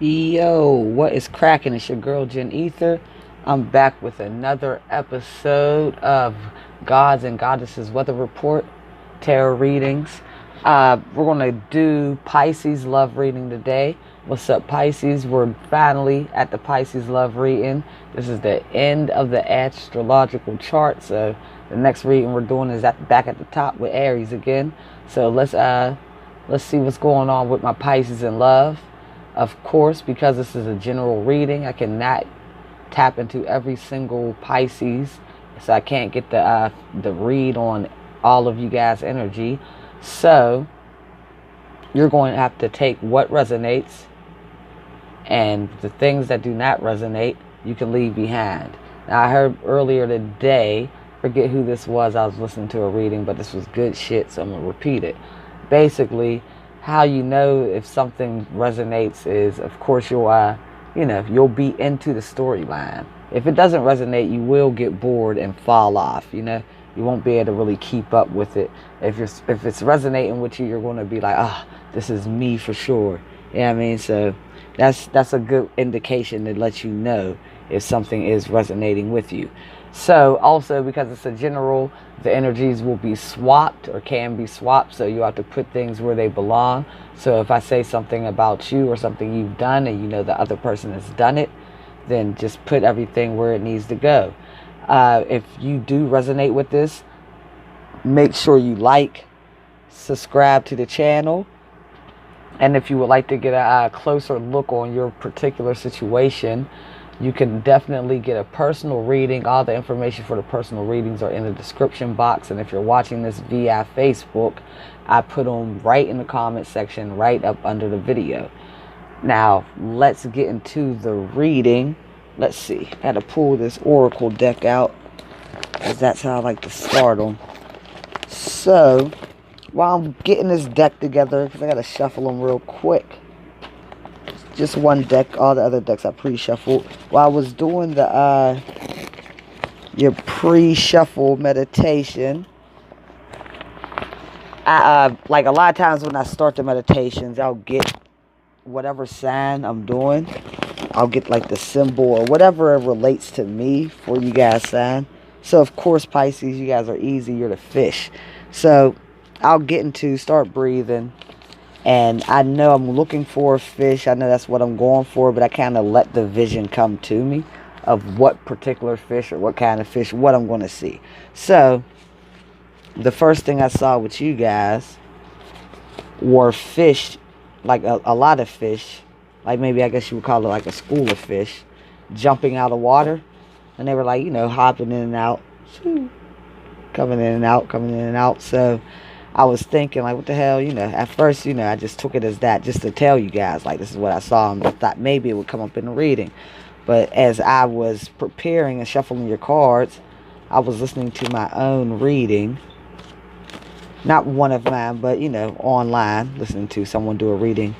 Yo, what is cracking? It's your girl Jen Ether. I'm back with another episode of Gods and Goddesses Weather Report Tarot Readings. We're going to do Pisces Love Reading today. What's up, Pisces? We're finally at the Pisces Love Reading. This is the end of the astrological chart, so the next reading we're doing is back at the top with Aries again. So let's see what's going on with my Pisces in love. Of course, because this is a general reading, I cannot tap into every single Pisces, so I can't get the read on all of you guys' energy. So you're going to have to take what resonates, and the things that do not resonate, you can leave behind. Now, I heard earlier today, forget who this was, I was listening to a reading, but this was good shit, so I'm going to repeat it. Basically, how you know if something resonates is, of course, you'll be into the storyline. If it doesn't resonate, you will get bored and fall off. You won't be able to really keep up with it. If it's resonating with you, you're going to be like, this is me for sure. You know what I mean? So that's a good indication that lets you know if something is resonating with you. So also, because it's a general, the energies will be swapped or can be swapped, so you have to put things where they belong. So if I say something about you or something you've done and you know the other person has done it, then just put everything where it needs to go. If you do resonate with this, make sure you subscribe to the channel, and if you would like to get a closer look on your particular situation, you can definitely get a personal reading. All the information for the personal readings are in the description box. And if you're watching this via Facebook, I put them right in the comment section, right up under the video. Now, let's get into the reading. Let's see. I had to pull this Oracle deck out, because that's how I like to start them. So, while I'm getting this deck together, because I got to shuffle them real quick. Just one deck, all the other decks I pre-shuffled. While I was doing your pre-shuffle meditation, like a lot of times when I start the meditations, I'll get whatever sign I'm doing. I'll get like the symbol or whatever it relates to me for you guys' sign. So of course, Pisces, you guys are easy. You're the fish. So I'll start breathing. And I know I'm looking for a fish. I know that's what I'm going for. But I kind of let the vision come to me of what particular fish or what kind of fish, what I'm going to see. So, the first thing I saw with you guys were fish, like a lot of fish. Like maybe I guess you would call it like a school of fish jumping out of water. And they were like, hopping in and out. Coming in and out, coming in and out. So I was thinking, like, what the hell, at first, I just took it as that, just to tell you guys, like, this is what I saw, and I thought maybe it would come up in the reading. But as I was preparing and shuffling your cards, I was listening to my own reading. Not one of mine, but, online, listening to someone do a reading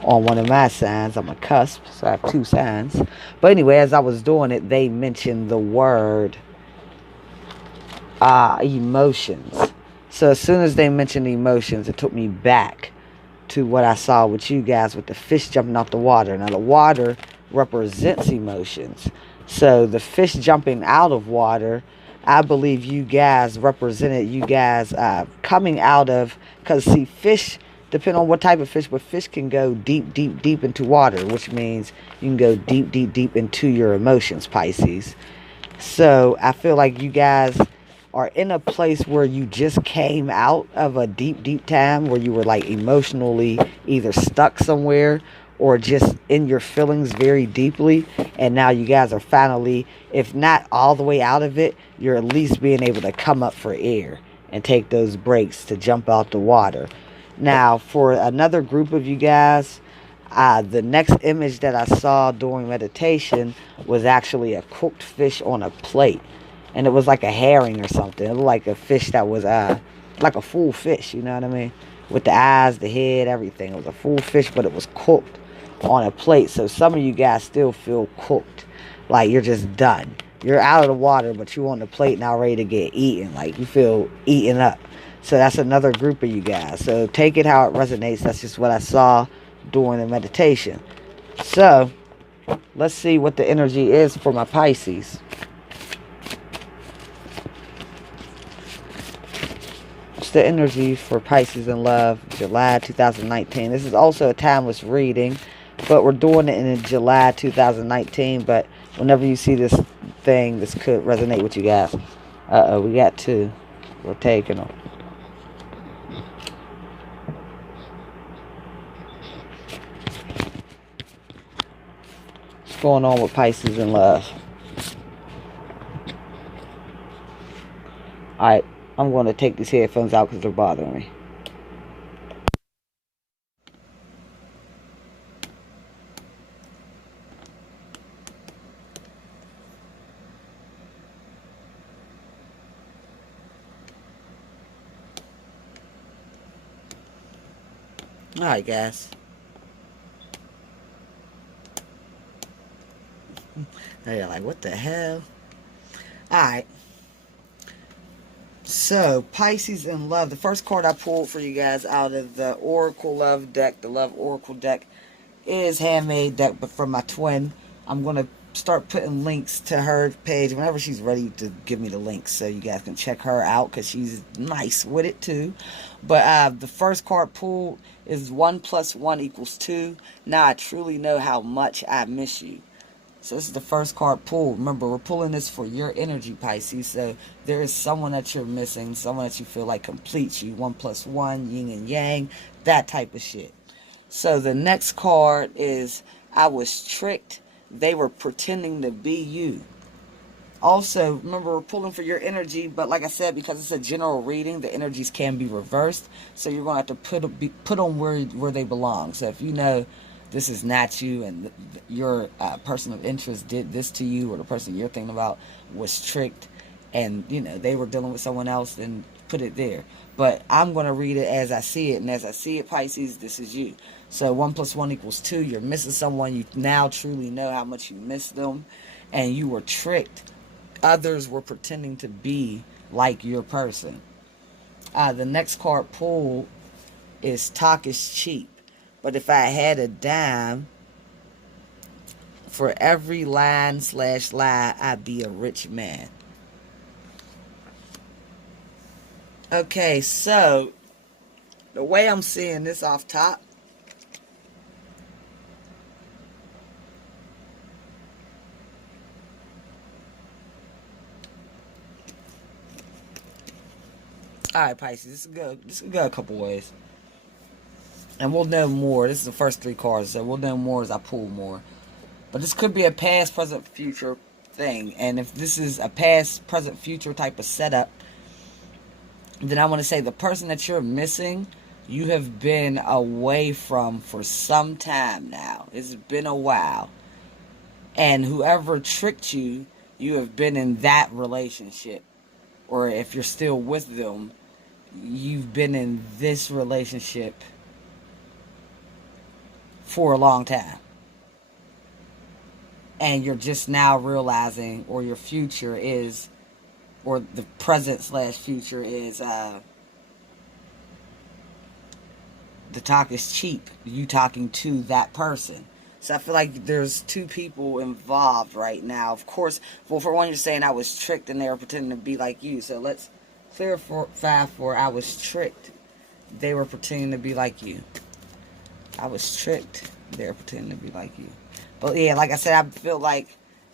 on one of my signs. I'm a cusp, so I have two signs. But anyway, as I was doing it, they mentioned the word emotions. So as soon as they mentioned emotions, it took me back to what I saw with you guys with the fish jumping off the water. Now the water represents emotions. So the fish jumping out of water, I believe you guys represented coming out of, because see, fish, depending on what type of fish, but fish can go deep, deep, deep into water, which means you can go deep, deep, deep into your emotions, Pisces. So I feel like you guys are in a place where you just came out of a deep, deep time where you were like emotionally either stuck somewhere or just in your feelings very deeply. And now you guys are finally, if not all the way out of it, you're at least being able to come up for air and take those breaks to jump out the water. Now, for another group of you guys, the next image that I saw during meditation was actually a cooked fish on a plate. And it was like a herring or something. It looked like a fish that was like a full fish, you know what I mean? With the eyes, the head, everything. It was a full fish, but it was cooked on a plate. So some of you guys still feel cooked. Like you're just done. You're out of the water, but you're on the plate now ready to get eaten. Like you feel eaten up. So that's another group of you guys. So take it how it resonates. That's just what I saw during the meditation. So, let's see what the energy is for my Pisces. What's the energy for Pisces in love, July 2019? This is also a timeless reading, but we're doing it in July 2019. But whenever you see this thing, this could resonate with you guys. Uh-oh, we got two. We're taking them. What's going on with Pisces in love? Alright, I'm going to take these headphones out because they're bothering me. Alright, guys. Now you're like, what the hell? Alright. So, Pisces in love. The first card I pulled for you guys out of the Oracle Love deck, the Love Oracle deck, is handmade deck, but for my twin. I'm going to start putting links to her page whenever she's ready to give me the links so you guys can check her out because she's nice with it too. But the first card pulled is 1 + 1 = 2. Now I truly know how much I miss you. So this is the first card pulled. Remember, we're pulling this for your energy, Pisces. So there is someone that you're missing, someone that you feel like completes you. 1 + 1, yin and yang, that type of shit. So the next card is I was tricked. They were pretending to be you. Also, remember, we're pulling for your energy, but like I said, because it's a general reading, the energies can be reversed. So you're going to have to put them where they belong. So if you know this is not you and your person of interest did this to you, or the person you're thinking about was tricked and, you know, they were dealing with someone else, then put it there. But I'm going to read it as I see it. And as I see it, Pisces, this is you. So 1 + 1 = 2. You're missing someone. You now truly know how much you miss them. And you were tricked. Others were pretending to be like your person. The next card pulled is talk is cheap. But if I had a dime for every line/lie, I'd be a rich man. Okay, so the way I'm seeing this off top, alright, Pisces, this could go a couple ways. And we'll know more. This is the first 3 cards, so we'll know more as I pull more. But this could be a past, present, future thing. And if this is a past, present, future type of setup, then I want to say the person that you're missing, you have been away from for some time now. It's been a while. And whoever tricked you, you have been in that relationship. Or if you're still with them, you've been in this relationship for a long time. And you're just now realizing, or your future is, or the present/future is, the talk is cheap. You talking to that person. So I feel like there's 2 people involved right now. Of course, well, for one, you're saying I was tricked and they were pretending to be like you. So let's clarify for I was tricked. They were pretending to be like you. I was tricked. They were pretending to be like you. But yeah, like I said, I feel like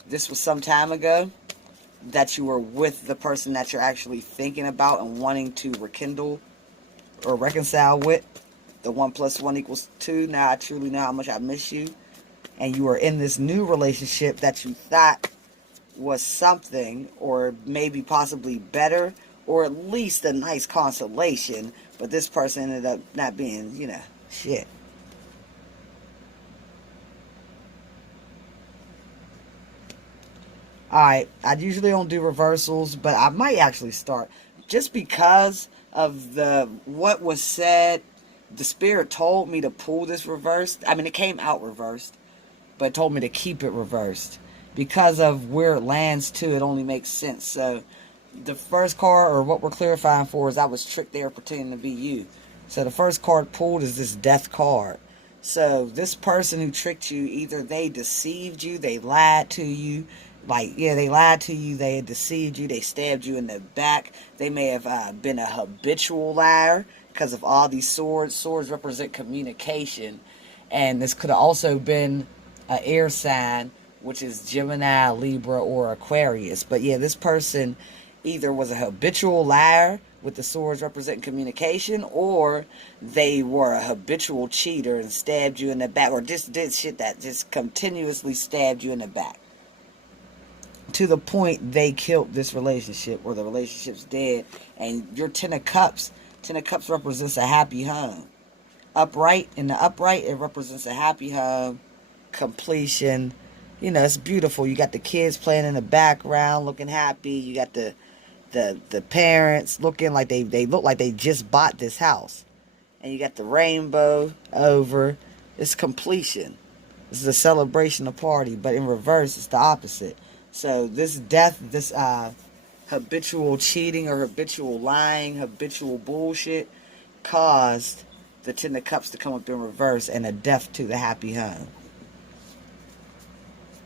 this was some time ago that you were with the person that you're actually thinking about and wanting to rekindle or reconcile with. The 1 + 1 = 2. Now I truly know how much I miss you. And you are in this new relationship that you thought was something, or maybe possibly better, or at least a nice consolation. But this person ended up not being, you know, shit. Alright, I usually don't do reversals, but I might actually start. Just because of what was said, the spirit told me to pull this reversed. I mean, it came out reversed, but it told me to keep it reversed. Because of where it lands to, it only makes sense. So, the first card, or what we're clarifying for, is I was tricked there pretending to be you. So, the first card pulled is this death card. So this person who tricked you, either they deceived you, they lied to you. Like, yeah, they lied to you, they deceived you, they stabbed you in the back. They may have been a habitual liar because of all these swords. Swords represent communication. And this could have also been an air sign, which is Gemini, Libra, or Aquarius. But yeah, this person either was a habitual liar, with the swords representing communication, or they were a habitual cheater and stabbed you in the back, or just did shit that just continuously stabbed you in the back, to the point they killed this relationship, or the relationship's dead. And your Ten of Cups represents a happy home. Upright, in the upright, it represents a happy home, completion. You know, it's beautiful. You got the kids playing in the background looking happy. You got the parents looking like they look like they just bought this house. And you got the rainbow over. It's completion. This is a celebration, a party. But in reverse, it's the opposite. So this death, this habitual cheating or habitual lying, habitual bullshit, caused the Ten of Cups to come up in reverse, and a death to the happy home.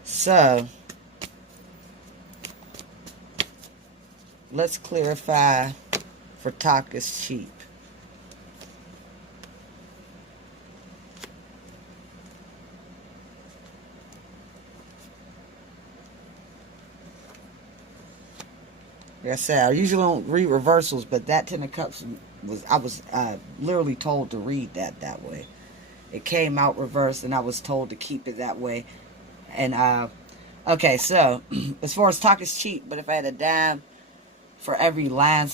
So let's clarify for talk is cheap. Like I said, I usually don't read reversals, but that Ten of Cups I was literally told to read that way. It came out reversed, and I was told to keep it that way. And okay, so as far as talk is cheap, but if I had a dime for every lie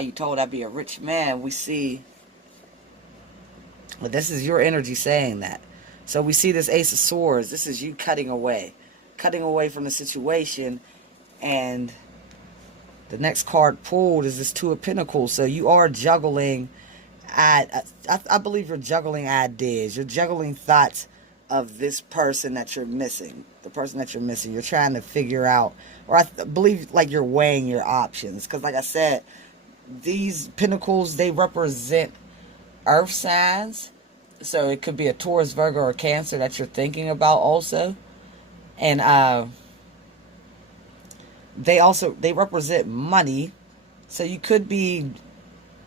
you told, I'd be a rich man. We see, but this is your energy saying that. So we see this Ace of Swords. This is you cutting away from the situation. And the next card pulled is this Two of Pentacles. So you are juggling. I believe you're juggling ideas. You're juggling thoughts of this person that you're missing. The person that you're missing. You're trying to figure out, or I believe like you're weighing your options. Because like I said, these pentacles, they represent earth signs. So it could be a Taurus, Virgo, or Cancer that you're thinking about also. And they represent money. So you could be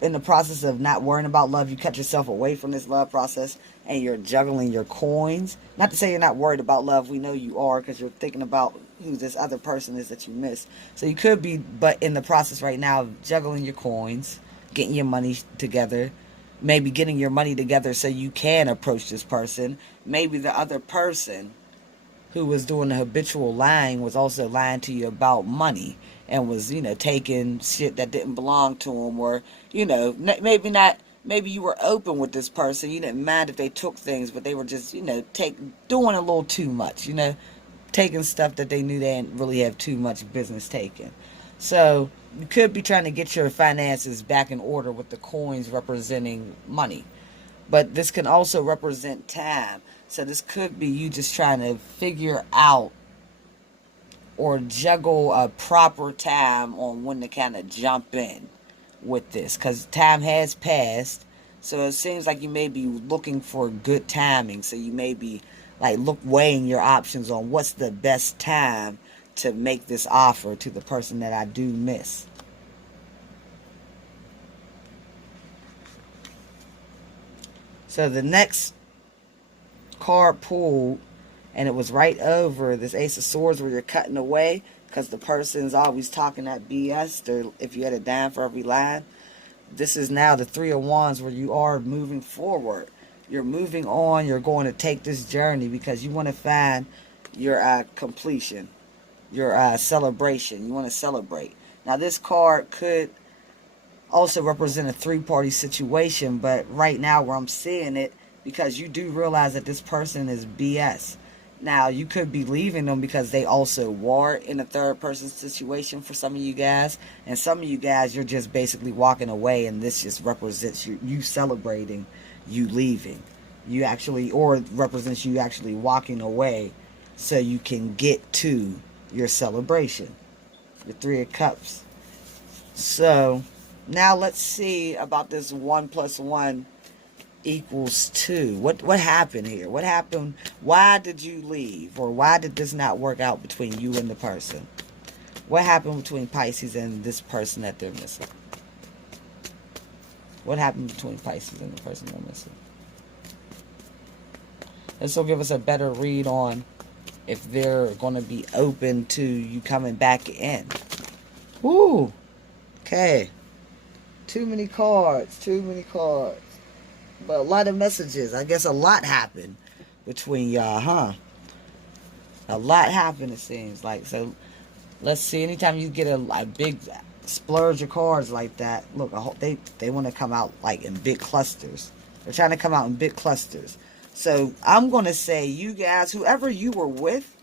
in the process of not worrying about love. You cut yourself away from this love process, and you're juggling your coins. Not to say you're not worried about love. We know you are, because you're thinking about who this other person is that you miss. So you could be, but in the process right now of juggling your coins, getting your money together, maybe getting your money together so you can approach this person. Maybe the other person who was doing the habitual lying was also lying to you about money, and was, taking shit that didn't belong to him, or, maybe not, maybe you were open with this person, you didn't mind if they took things, but they were just, doing a little too much, taking stuff that they knew they didn't really have too much business taking. So you could be trying to get your finances back in order with the coins representing money. But this can also represent time. So this could be you just trying to figure out or juggle a proper time on when to kind of jump in with this. Because time has passed. So it seems like you may be looking for good timing. So you may be weighing your options on what's the best time to make this offer to the person that I do miss. So the next card pulled, and it was right over this Ace of Swords, where you're cutting away because the person's always talking that BS. Or if you had a dime for every line, this is now the Three of Wands, where you are moving forward. You're moving on. You're going to take this journey because you want to find your completion, your celebration. You want to celebrate. Now this card could also represent a three-party situation, but right now where I'm seeing it, because you do realize that this person is BS. Now, you could be leaving them because they also were in a third-person situation for some of you guys. And some of you guys, you're just basically walking away, and this just represents you celebrating you leaving. You actually, or it represents you actually walking away so you can get to your celebration. The Three of Cups. So now let's see about this 1 + 1 equals 2. What happened here? What happened? Why did you leave? Or why did this not work out between you and the person? What happened between Pisces and this person that they're missing? What happened between Pisces and the person they're missing? This will give us a better read on if they're going to be open to you coming back in. Woo! Okay. Too many cards. Too many cards. But a lot of messages. I guess a lot happened between y'all, huh? A lot happened, it seems like. So, let's see. Anytime you get a big splurge of cards like that, look, they want to come out like in big clusters. They're trying to come out in big clusters. So, I'm going to say you guys, whoever you were with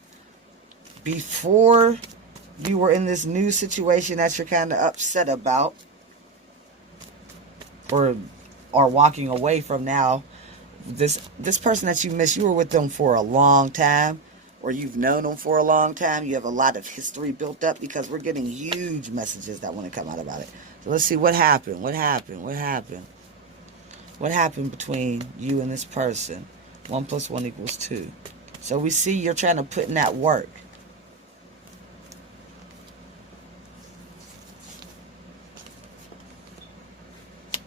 before you were in this new situation that you're kind of upset about, or are walking away from now, this person that you miss, you were with them for a long time, or you've known them for a long time. You have a lot of history built up, because we're getting huge messages that want to come out about it. So let's see what happened. What happened? What happened? What happened between you and this person? 1 + 1 = 2. So we see you're trying to put in that work.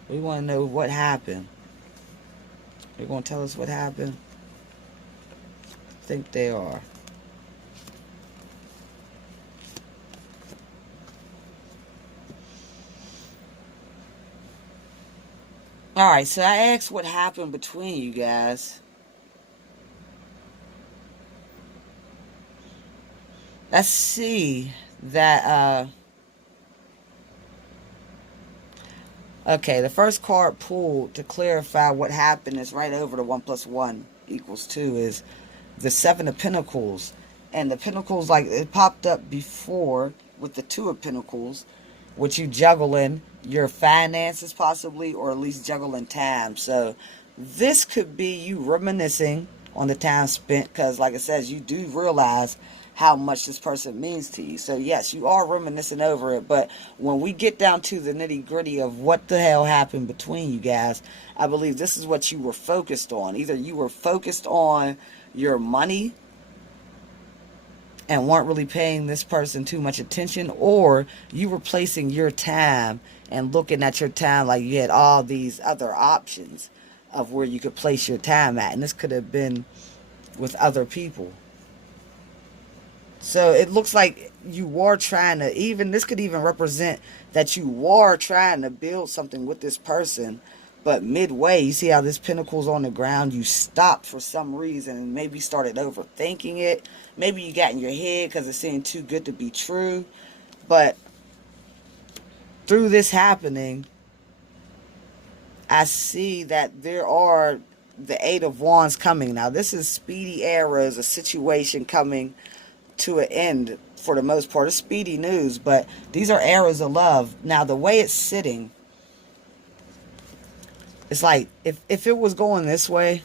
We want to know what happened. They're going to tell us what happened. I think they are. Alright, so I asked what happened between you guys. Let's see that, okay, the first card pulled to clarify what happened is right over the 1 + 1 = 2 is the 7 of Pentacles. And the Pentacles, like, it popped up before with the 2 of Pentacles, which you juggling your finances possibly, or at least juggling time. So this could be you reminiscing on the time spent, because like it says, you do realize how much this person means to you. So yes, you are reminiscing over it. But when we get down to the nitty gritty of what the hell happened between you guys, I believe this is what you were focused on. Either you were focused on your money and weren't really paying this person too much attention, or you were placing your time and looking at your time like you had all these other options of where you could place your time at. And this could have been with other people. So it looks like you were trying to, even this could even represent that you were trying to build something with this person, but midway, you see how this pentacle's on the ground, you stopped for some reason and maybe started overthinking it. Maybe you got in your head because it seemed too good to be true. But through this happening, I see that there are the 8 of Wands coming. Now, this is speedy arrows, a situation coming to an end for the most part. It's speedy news, but these are arrows of love. Now, the way it's sitting, it's like if it was going this way,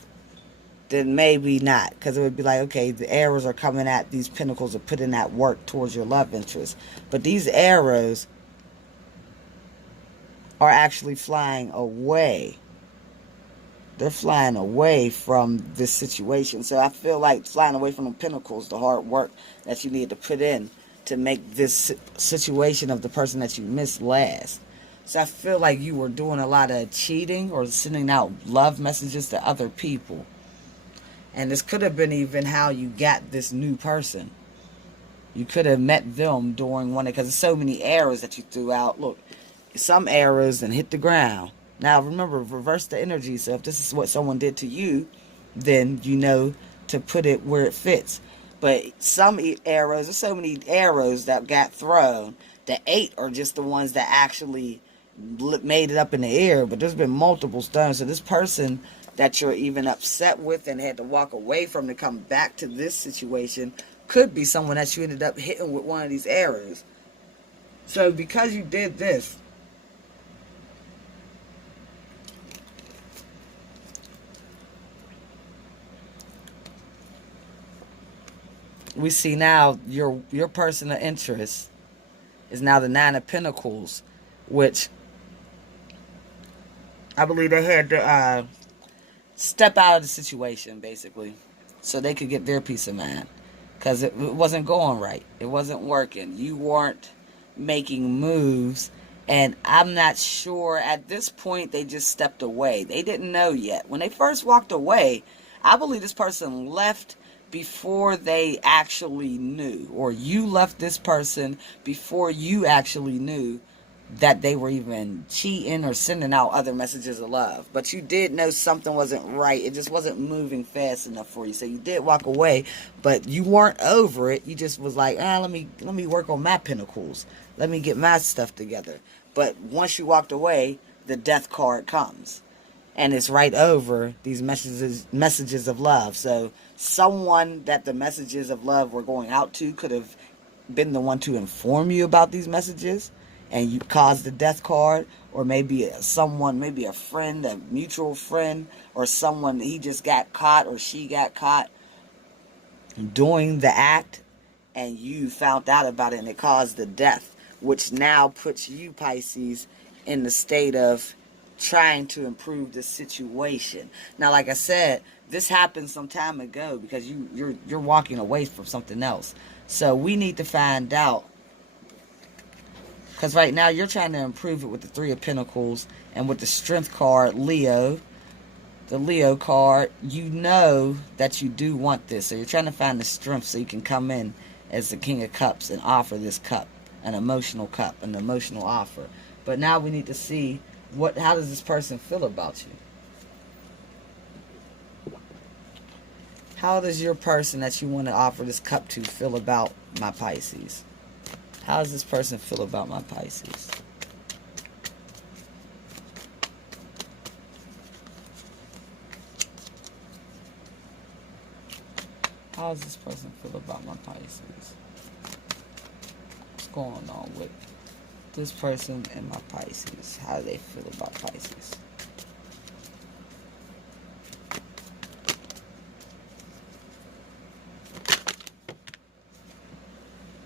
then maybe not, because it would be like, okay, the arrows are coming at these pentacles of putting that work towards your love interest. But these arrows are actually flying away. They're flying away from this situation. So I feel like flying away from the pentacles, the hard work that you need to put in to make this situation of the person that you miss last. So I feel like you were doing a lot of cheating or sending out love messages to other people. And this could have been even how you got this new person. You could have met them during one, because there's so many arrows that you threw out. Look, some arrows and hit the ground. Now, remember, reverse the energy. So if this is what someone did to you, then you know to put it where it fits. But some arrows, there's so many arrows that got thrown. The 8 are just the ones that actually made it up in the air. But there's been multiple stones. So this person that you're even upset with and had to walk away from to come back to this situation could be someone that you ended up hitting with one of these arrows. So because you did this, we see now your person of interest is now the 9 of Pentacles, which I believe they had to step out of the situation, basically, so they could get their peace of mind. Because it wasn't going right. It wasn't working. You weren't making moves. And I'm not sure, at this point, they just stepped away. They didn't know yet. When they first walked away, I believe this person left before they actually knew. Or you left this person before you actually knew that they were even cheating or sending out other messages of love. But you did know something wasn't right. It just wasn't moving fast enough for you. So you did walk away, but you weren't over it. You just was like, let me work on my pinnacles. Let me get my stuff together. But once you walked away, the death card comes. And it's right over these messages of love. So someone that the messages of love were going out to could have been the one to inform you about these messages, and you caused the death card. Or maybe someone, maybe a friend, a mutual friend, or someone, he just got caught or she got caught doing the act, and you found out about it, and it caused the death, which now puts you, Pisces, in the state of trying to improve the situation. Now, like I said, this happened some time ago because you're walking away from something else. So we need to find out, because right now you're trying to improve it with the Three of Pentacles and with the Strength card, Leo. The Leo card, you know that you do want this. So you're trying to find the strength so you can come in as the King of Cups and offer this cup, an emotional cup, an emotional offer. But now we need to see, how does this person feel about you? How does your person that you want to offer this cup to feel about my Pisces? How does this person feel about my Pisces? How does this person feel about my Pisces? What's going on with this person and my Pisces? How do they feel about Pisces?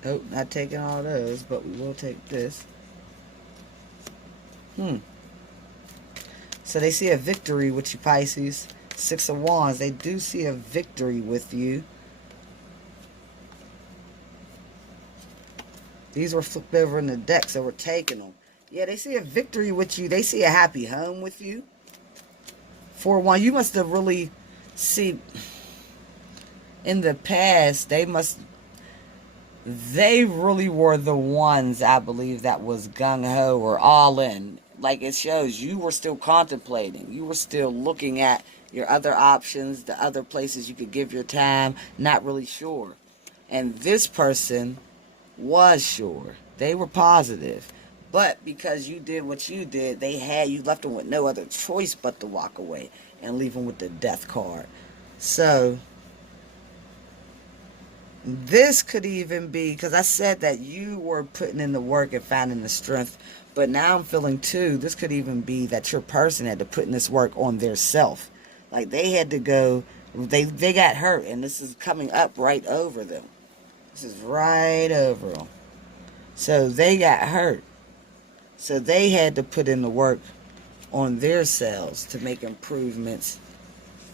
Nope, not taking all those, but we will take this. So they see a victory with you, Pisces. Six of Wands. They do see a victory with you. These were flipped over in the deck, so we're taking them. Yeah, they see a victory with you. They see a happy home with you. 4-1. You must have really in the past, they really were the ones, I believe, that was gung-ho or all in. Like it shows, you were still contemplating. You were still looking at your other options, the other places you could give your time, not really sure. And this person was sure. They were positive. But because you did what you did, you left them with no other choice but to walk away and leave them with the death card. So this could even be, because I said that you were putting in the work and finding the strength, but now I'm feeling too, this could even be that your person had to put in this work on their self. Like they had to go, they got hurt, and this is coming up right over them. This is right over them. So they got hurt. So they had to put in the work on their selves to make improvements.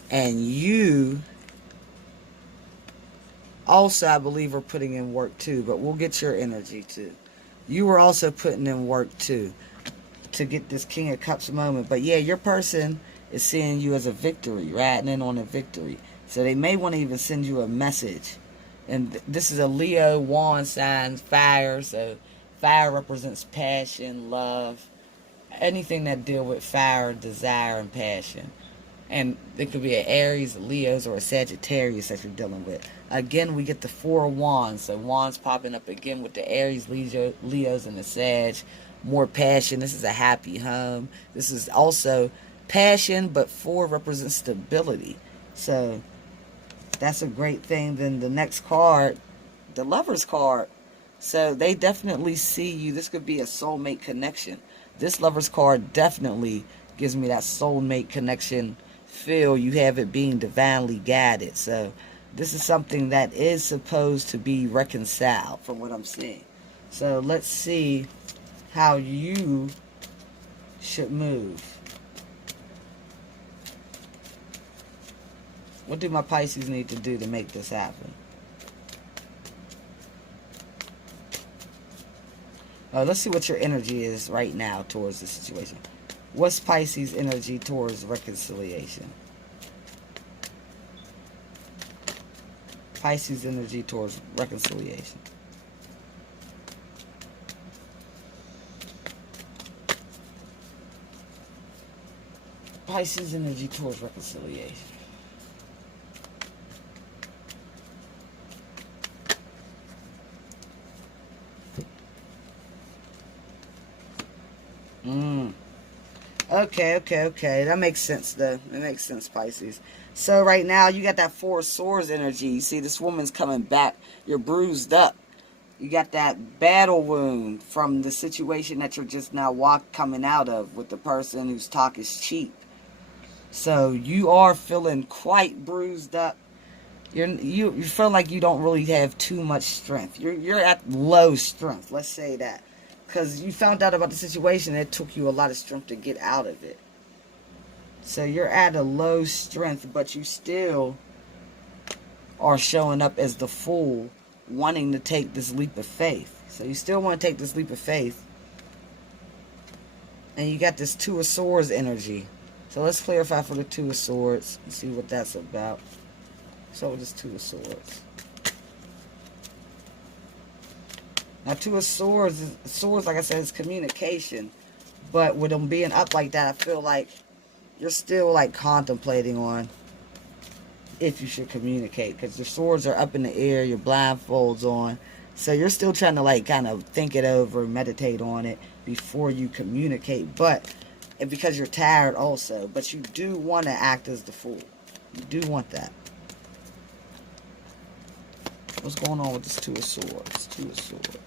And you also, I believe, are putting in work too, but we'll get your energy too. You were also putting in work too to get this King of Cups moment. But yeah, your person is seeing you as a victory, riding in on a victory. So they may want to even send you a message. And this is a Leo wand sign, fire. So fire represents passion, love, anything that deal with fire, desire, and passion. And it could be an Aries, a Leos, or a Sagittarius that you're dealing with. Again, we get the 4 of Wands. So Wands popping up again with the Aries, Leos, and the Sag. More passion. This is a happy home. This is also passion, but 4 represents stability. So that's a great thing. Then the next card, the Lover's card. So they definitely see you. This could be a soulmate connection. This Lover's card definitely gives me that soulmate connection feel. You have it being divinely guided. So this is something that is supposed to be reconciled from what I'm seeing. So let's see how you should move. What do my Pisces need to do to make this happen? Let's see what your energy is right now towards the situation. What's Pisces' energy towards reconciliation? Pisces' energy towards reconciliation. Pisces' energy towards reconciliation. Okay. That makes sense, though. It makes sense, Pisces. So right now, you got that Four of Swords energy. You see, this woman's coming back. You're bruised up. You got that battle wound from the situation that you're just now coming out of with the person whose talk is cheap. So you are feeling quite bruised up. You feel like you don't really have too much strength. You're at low strength. Let's say that. Because you found out about the situation, it took you a lot of strength to get out of it. So you're at a low strength, but you still are showing up as the fool, wanting to take this leap of faith. So you still want to take this leap of faith. And you got this Two of Swords energy. So let's clarify for the Two of Swords and see what that's about. So with this Two of Swords. Now, Two of Swords, like I said, is communication. But with them being up like that, I feel like you're still like contemplating on if you should communicate. Because your swords are up in the air, your blindfolds on. So you're still trying to like kind of think it over, meditate on it before you communicate. But because you're tired also. But you do want to act as the fool. You do want that. What's going on with this Two of Swords? Two of Swords.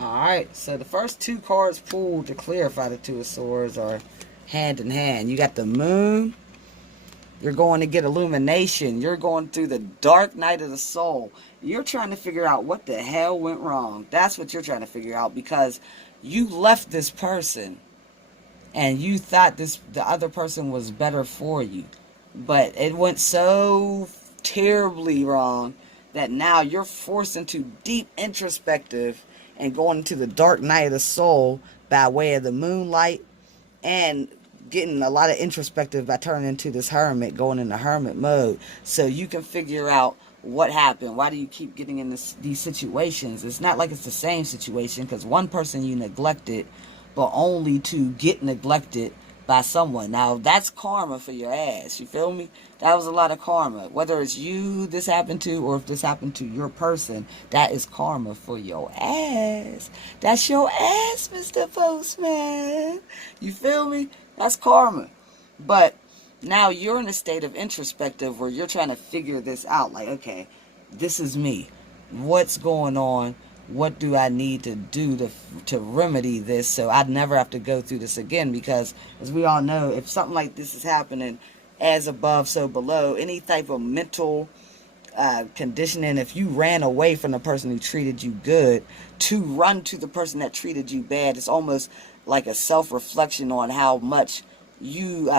Alright, so the first two cards pulled to clarify the Two of Swords are hand in hand. You got the Moon. You're going to get illumination. You're going through the dark night of the soul. You're trying to figure out what the hell went wrong. That's what you're trying to figure out, because you left this person and you thought the other person was better for you. But it went so terribly wrong that now you're forced into deep introspective and going into the dark night of the soul by way of the moonlight, and getting a lot of introspective by turning into this hermit, going into hermit mode, so you can figure out what happened. Why do you keep getting in these situations? It's not like it's the same situation, because one person you neglected, but only to get neglected by someone. Now, that's karma for your ass. You feel me? That was a lot of karma. Whether it's you this happened to, or if this happened to your person, that is karma for your ass. That's your ass, Mr. Postman. You feel me? That's karma. But now you're in a state of introspective where you're trying to figure this out. Like, okay, this is me. What's going on? What do I need to do to remedy this so I never have to go through this again? Because, as we all know, if something like this is happening, as above, so below, any type of mental conditioning, if you ran away from the person who treated you good to run to the person that treated you bad, it's almost like a self-reflection on how much you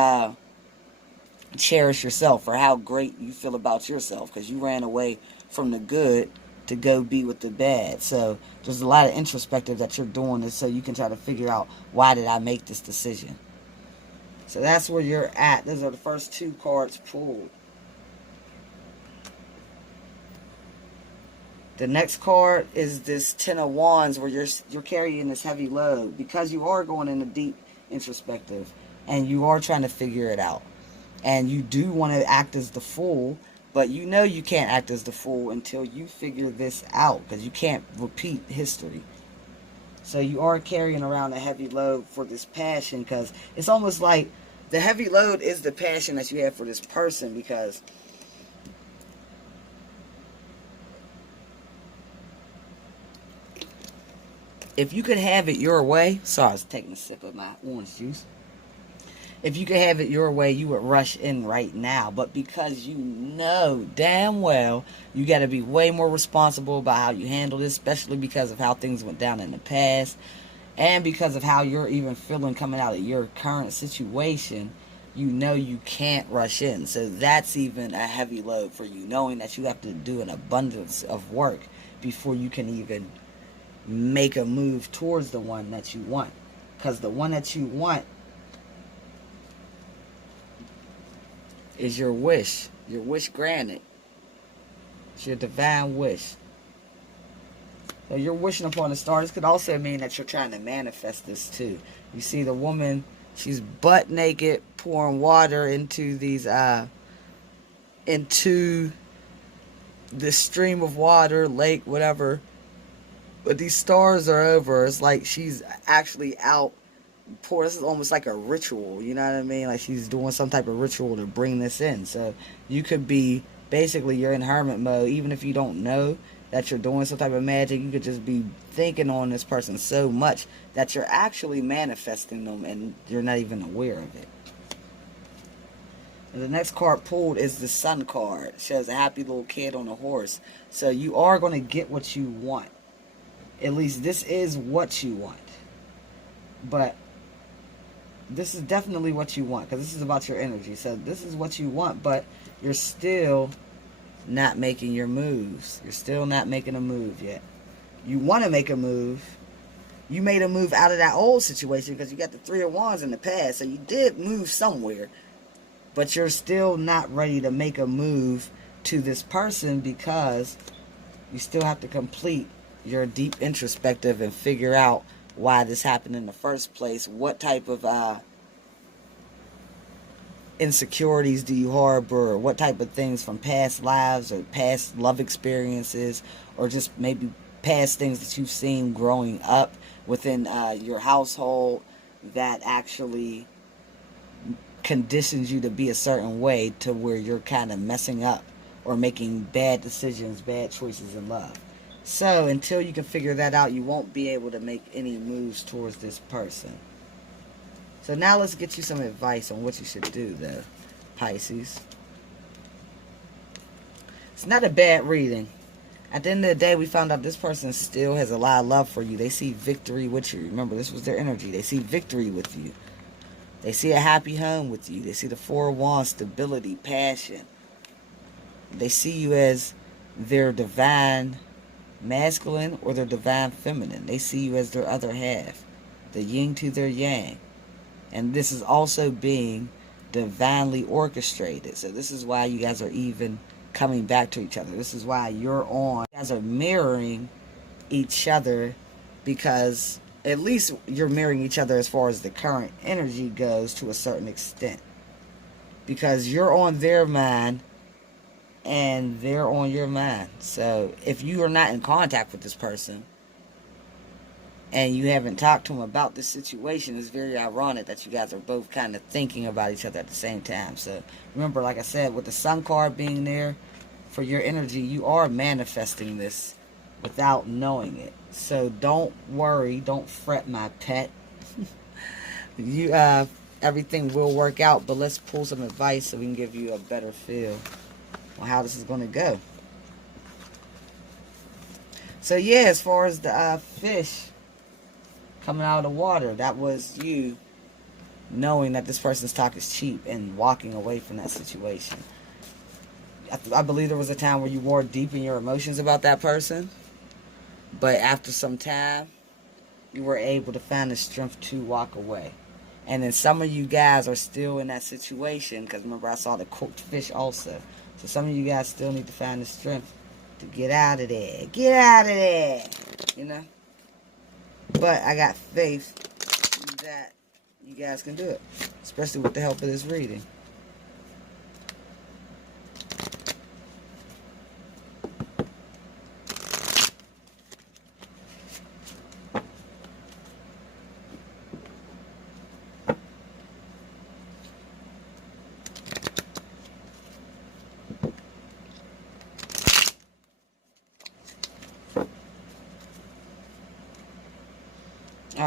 cherish yourself, or how great you feel about yourself, because you ran away from the good to go be with the bad. So there's a lot of introspective that you're doing, is so you can try to figure out, why did I make this decision? So that's where you're at. Those are the first two cards pulled. The next card is this Ten of Wands, where you're carrying this heavy load, because you are going into deep introspective and you are trying to figure it out. And you do want to act as the fool, but you know you can't act as the fool until you figure this out, because you can't repeat history. So you are carrying around a heavy load for this passion, because it's almost like the heavy load is the passion that you have for this person, because if you could have it your way, sorry, I was taking a sip of my orange juice. If you could have it your way, you would rush in right now. But because you know damn well you got to be way more responsible about how you handle this, especially because of how things went down in the past, and because of how you're even feeling coming out of your current situation, you know you can't rush in. So that's even a heavy load for you, knowing that you have to do an abundance of work before you can even make a move towards the one that you want. Because the one that you want is your wish granted. It's your divine wish. So you're wishing upon the star. This could also mean that you're trying to manifest this too. You see the woman, she's butt naked, pouring water into these into this stream of water, lake, whatever. But these stars are over. It's like she's actually out. This is almost like a ritual, you know what I mean? Like she's doing some type of ritual to bring this in. So you could be, basically you're in hermit mode. Even if you don't know that you're doing some type of magic, you could just be thinking on this person so much that you're actually manifesting them and you're not even aware of it. And the next card pulled is the Sun card. It shows a happy little kid on a horse. So you are going to get what you want. At least this is what you want. But this is definitely what you want, because this is about your energy. So this is what you want, but you're still not making your moves. You're still not making a move yet. You want to make a move. You made a move out of that old situation because you got the Three of Wands in the past. So you did move somewhere, but you're still not ready to make a move to this person because you still have to complete your deep introspective and figure out why this happened in the first place. What type of insecurities do you harbor, or what type of things from past lives or past love experiences, or just maybe past things that you've seen growing up within your household that actually conditions you to be a certain way to where you're kind of messing up or making bad decisions, bad choices in love. So until you can figure that out, you won't be able to make any moves towards this person. So now let's get you some advice on what you should do, though, Pisces. It's not a bad reading. At the end of the day, we found out this person still has a lot of love for you. They see victory with you. Remember, this was their energy. They see victory with you. They see a happy home with you. They see the Four of Wands, stability, passion. They see you as their divine masculine or their divine feminine. They see you as their other half, the yin to their yang. And this is also being divinely orchestrated. So this is why you guys are even coming back to each other. This is why you guys are mirroring each other, because at least you're mirroring each other as far as the current energy goes to a certain extent. Because you're on their mind and they're on your mind. So if you are not in contact with this person and you haven't talked to them about this situation, it's very ironic that you guys are both kind of thinking about each other at the same time. So remember, like I said, with the Sun card being there for your energy, you are manifesting this without knowing it. So don't worry, don't fret, my pet. Everything will work out, but let's pull some advice so we can give you a better feel on how this is going to go. So yeah, as far as the fish coming out of the water, that was you knowing that this person's talk is cheap and walking away from that situation. I believe there was a time where you were deep in your emotions about that person, but after some time you were able to find the strength to walk away. And then some of you guys are still in that situation, because remember I saw the cooked fish also. So some of you guys still need to find the strength to get out of there. Get out of there! You know? But I got faith that you guys can do it. Especially with the help of this reading.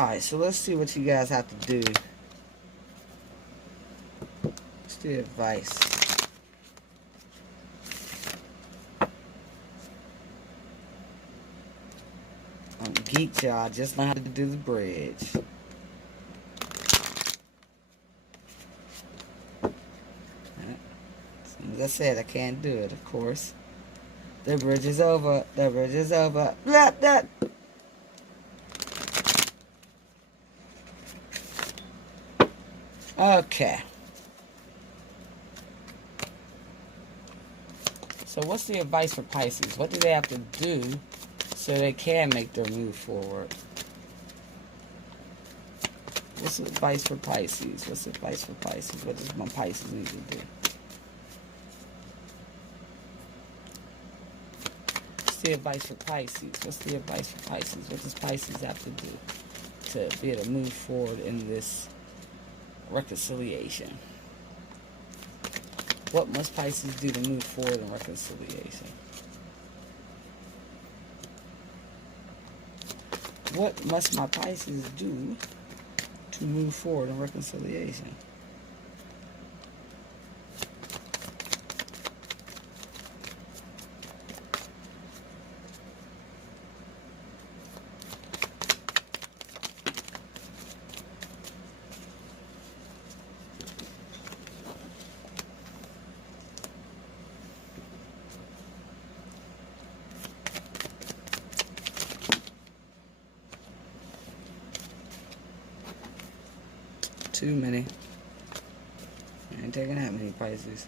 Alright, so let's see what you guys have to do. Let's do advice. I'm geeked, y'all. Just know how to do the bridge. As I said, I can't do it, of course. The bridge is over. The bridge is over. Blah, blah. Okay. So what's the advice for Pisces? What do they have to do so they can make their move forward? What's the advice for Pisces? What's the advice for Pisces? What does my Pisces need to do? What's the advice for Pisces? What's the advice for Pisces? What does Pisces have to do to be able to move forward in this reconciliation? What must Pisces do to move forward in reconciliation? What must my Pisces do to move forward in reconciliation? Too many. I ain't taking that many Pisces.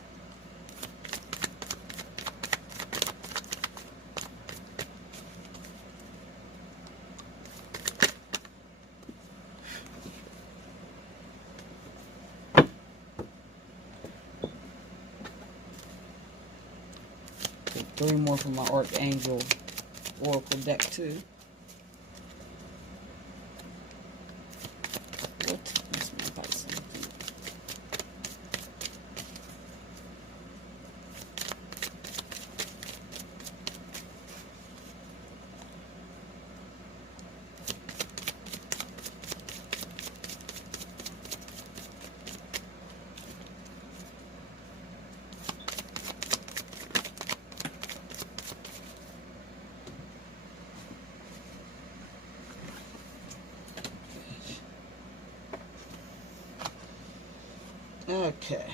Take 3 more from my Archangel Oracle deck too. Okay.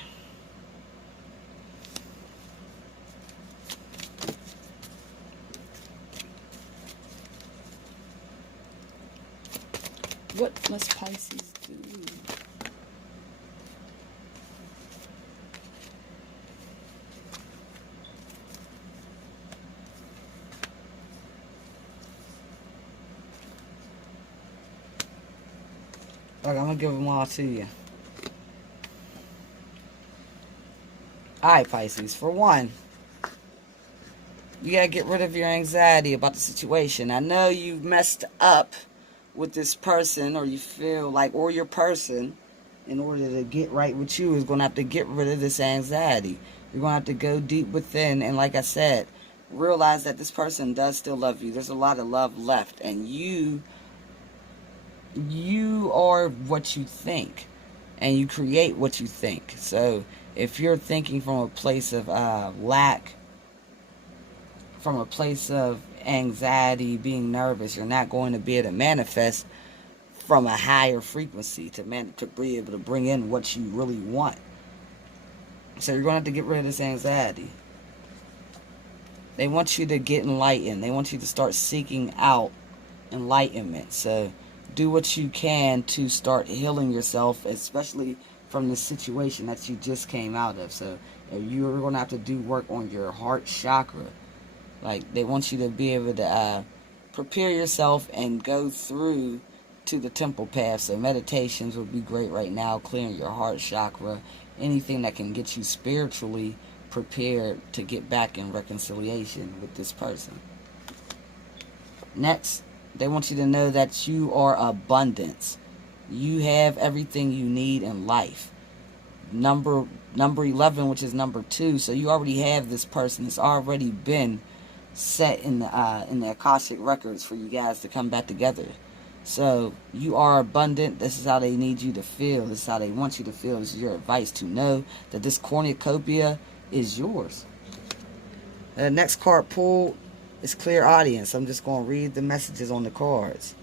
What must Pisces do? Look, I'm gonna give them all to you. Alright, Pisces. For one, you gotta get rid of your anxiety about the situation. I know you messed up with this person, or you feel like, or your person, in order to get right with you, is gonna have to get rid of this anxiety. You're gonna have to go deep within, and like I said, realize that this person does still love you. There's a lot of love left, and you are what you think, and you create what you think. So if you're thinking from a place of lack, from a place of anxiety, being nervous, you're not going to be able to manifest from a higher frequency to be able to bring in what you really want. So you're going to have to get rid of this anxiety. They want you to get enlightened. They want you to start seeking out enlightenment. So do what you can to start healing yourself, especially from the situation that you just came out of. So you're going to have to do work on your heart chakra. Like, they want you to be able to prepare yourself and go through to the temple path. So meditations would be great right now, clearing your heart chakra, anything that can get you spiritually prepared to get back in reconciliation with this person. Next, they want you to know that you are abundance. You have everything you need in life. Number 11, which is number 2. So you already have this person. It's already been set in the Akashic records for you guys to come back together. So you are abundant. This is how they need you to feel. This is how they want you to feel. This is your advice to know that this cornucopia is yours. The next card pulled is clear audience. I'm just going to read the messages on the cards.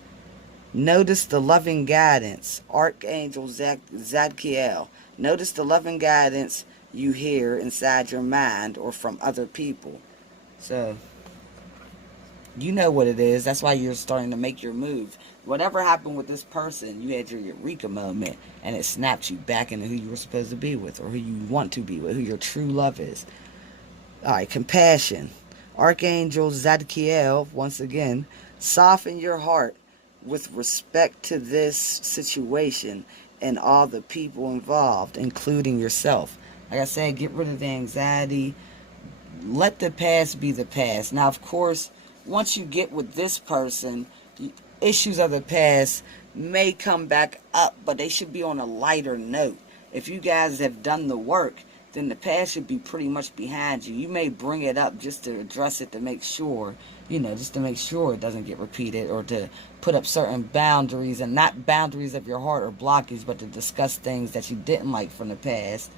Notice the loving guidance. Archangel Zadkiel. Notice the loving guidance you hear inside your mind or from other people. So, you know what it is. That's why you're starting to make your move. Whatever happened with this person, you had your eureka moment, and it snapped you back into who you were supposed to be with, or who you want to be with, who your true love is. Alright, compassion. Archangel Zadkiel, once again, soften your heart with respect to this situation and all the people involved, including yourself. Like I said, get rid of the anxiety. Let the past be the past. Now, of course, once you get with this person, issues of the past may come back up, but they should be on a lighter note. If you guys have done the work, then the past should be pretty much behind you. You may bring it up just to address it, to make sure, just to make sure it doesn't get repeated, or to put up certain boundaries, and not boundaries of your heart or blockage, but to discuss things that you didn't like from the past,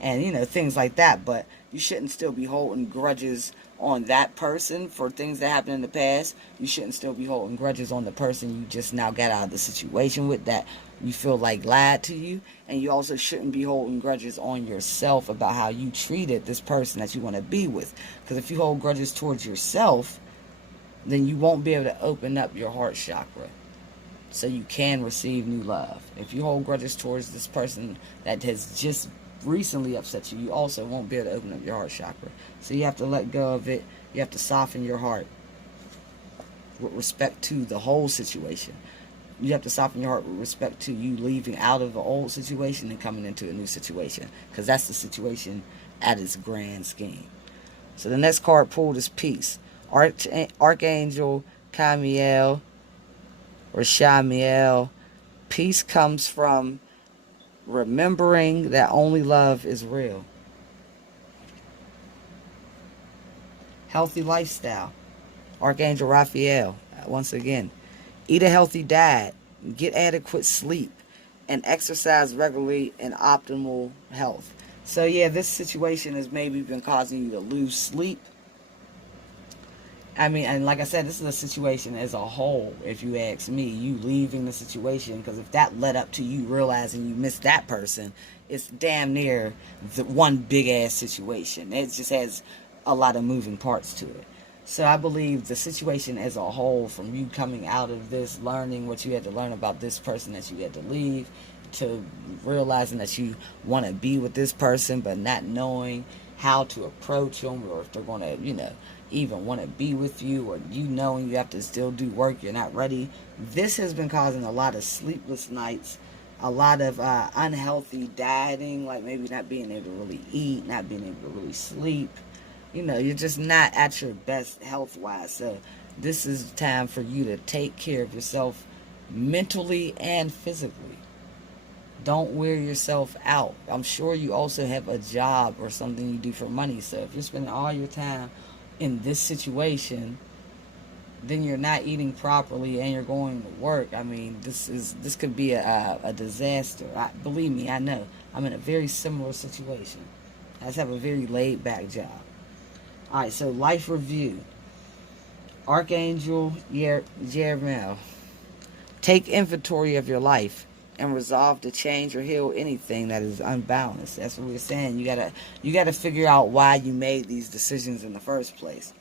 and things like that. But you shouldn't still be holding grudges on that person for things that happened in the past. You shouldn't still be holding grudges on the person you just now got out of the situation with, that you feel like lied to you. And you also shouldn't be holding grudges on yourself about how you treated this person that you want to be with. Because if you hold grudges towards yourself, then you won't be able to open up your heart chakra, so you can receive new love. If you hold grudges towards this person that has just recently upset you, you also won't be able to open up your heart chakra. So you have to let go of it. You have to soften your heart with respect to the whole situation. You have to soften your heart with respect to you leaving out of the old situation and coming into a new situation, because that's the situation at its grand scheme. So the next card pulled is peace. Archangel Camiel or Shamiel. Peace comes from remembering that only love is real. Healthy lifestyle. Archangel Raphael, once again. Eat a healthy diet, get adequate sleep, and exercise regularly in optimal health. So yeah, this situation has maybe been causing you to lose sleep. I mean, and like I said, this is a situation as a whole, if you ask me. You leaving the situation, because if that led up to you realizing you missed that person, it's damn near the one big-ass situation. It just has a lot of moving parts to it. So I believe the situation as a whole, from you coming out of this, learning what you had to learn about this person that you had to leave, to realizing that you want to be with this person, but not knowing how to approach them, or if they're going to, even want to be with you, or knowing you have to still do work, you're not ready. This has been causing a lot of sleepless nights, a lot of unhealthy dieting, like maybe not being able to really eat, not being able to really sleep. You're just not at your best health-wise. So this is time for you to take care of yourself mentally and physically. Don't wear yourself out. I'm sure you also have a job or something you do for money. So if you're spending all your time in this situation, then you're not eating properly and you're going to work. I mean, this could be a disaster. Believe me, I know. I'm in a very similar situation. I just have a very laid-back job. Alright, so life review. Archangel Jeremiah. Take inventory of your life and resolve to change or heal anything that is unbalanced. That's what we're saying. You gotta figure out why you made these decisions in the first place.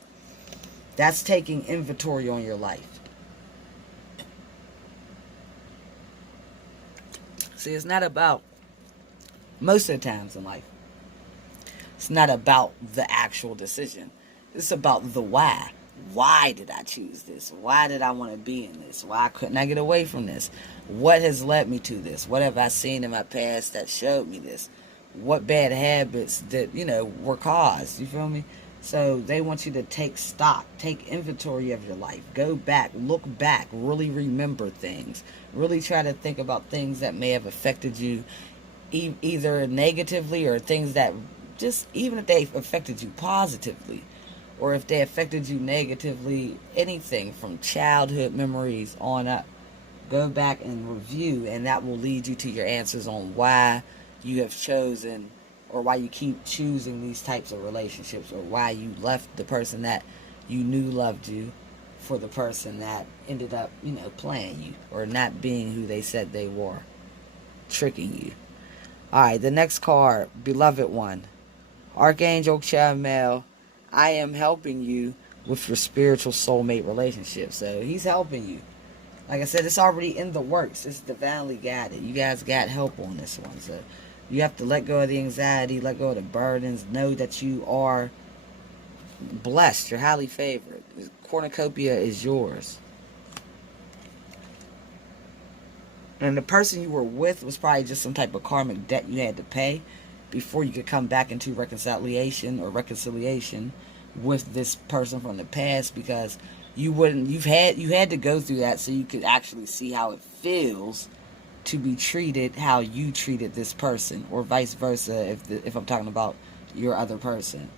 That's taking inventory on your life. See, it's not about, most of the times in life, it's not about the actual decision. It's about the why. Why did I choose this? Why did I want to be in this? Why couldn't I get away from this? What has led me to this? What have I seen in my past that showed me this? What bad habits that, were caused? You feel me? So they want you to take stock, take inventory of your life. Go back, look back, really remember things. Really try to think about things that may have affected you either negatively, or things that just, even if they affected you positively, or if they affected you negatively, anything from childhood memories on up. Go back and review, and that will lead you to your answers on why you have chosen, or why you keep choosing these types of relationships, or why you left the person that you knew loved you for the person that ended up, playing you, or not being who they said they were, tricking you. Alright, the next card, beloved one. Archangel Chamuel, I am helping you with your spiritual soulmate relationship. So he's helping you. Like I said, it's already in the works. It's divinely guided. You guys got help on this one. So you have to let go of the anxiety, let go of the burdens. Know that you are blessed. You're highly favored. Cornucopia is yours. And the person you were with was probably just some type of karmic debt you had to pay before you could come back into reconciliation or reconciliation with this person from the past, because you had to go through that so you could actually see how it feels to be treated how you treated this person, or vice versa if I'm talking about your other person,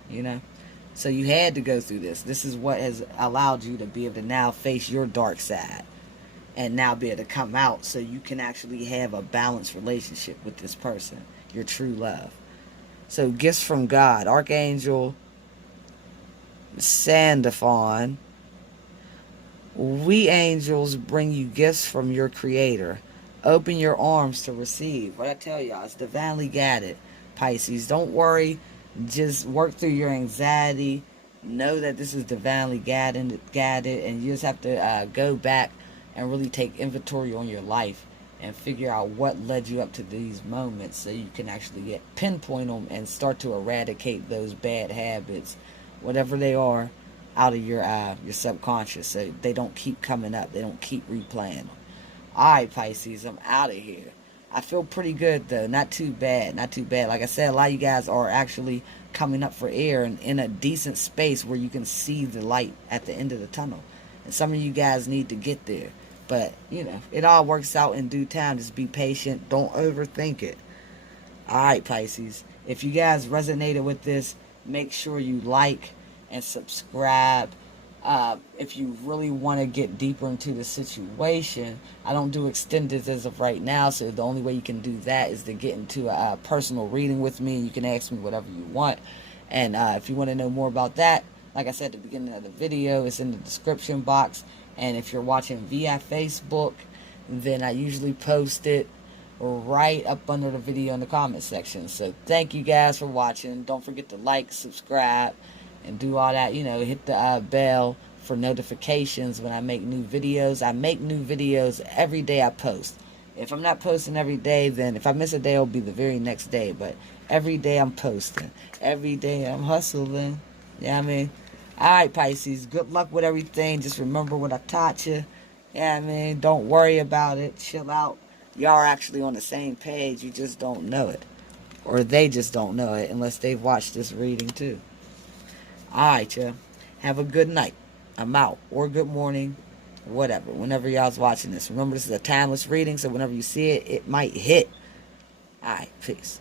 So you had to go through this. This is what has allowed you to be able to now face your dark side and now be able to come out so you can actually have a balanced relationship with this person, your true love. So gifts from God. Archangel Sandalphon. We angels bring you gifts from your creator. Open your arms to receive. What I tell y'all, it's divinely guided, Pisces. Don't worry. Just work through your anxiety. Know that this is divinely guided, and you just have to go back and really take inventory on your life and figure out what led you up to these moments, so you can actually pinpoint them and start to eradicate those bad habits, whatever they are, out of your subconscious, so they don't keep coming up. They don't keep replaying them. Alright, Pisces, I'm out of here. I feel pretty good, though. Not too bad. Not too bad. Like I said, a lot of you guys are actually coming up for air and in a decent space where you can see the light at the end of the tunnel. And some of you guys need to get there. But, it all works out in due time. Just be patient. Don't overthink it. Alright, Pisces. If you guys resonated with this, make sure you like and subscribe. If you really want to get deeper into the situation, I don't do extended as of right now, so the only way you can do that is to get into a personal reading with me. You can ask me whatever you want. And if you want to know more about that, like I said at the beginning of the video, it's in the description box. And if you're watching via Facebook, then I usually post it right up under the video in the comment section. So thank you guys for watching. Don't forget to like, subscribe, and do all that. Hit the bell for notifications when I make new videos. I make new videos every day I post. If I'm not posting every day, then if I miss a day, it'll be the very next day. But every day I'm posting. Every day I'm hustling. Yeah, Alright, Pisces, good luck with everything. Just remember what I taught you. Yeah, don't worry about it. Chill out. Y'all are actually on the same page. You just don't know it. Or they just don't know it unless they've watched this reading too. Alright, y'all. Have a good night. I'm out. Or good morning. Whatever. Whenever y'all's watching this. Remember, this is a timeless reading, so whenever you see it, it might hit. Alright, peace.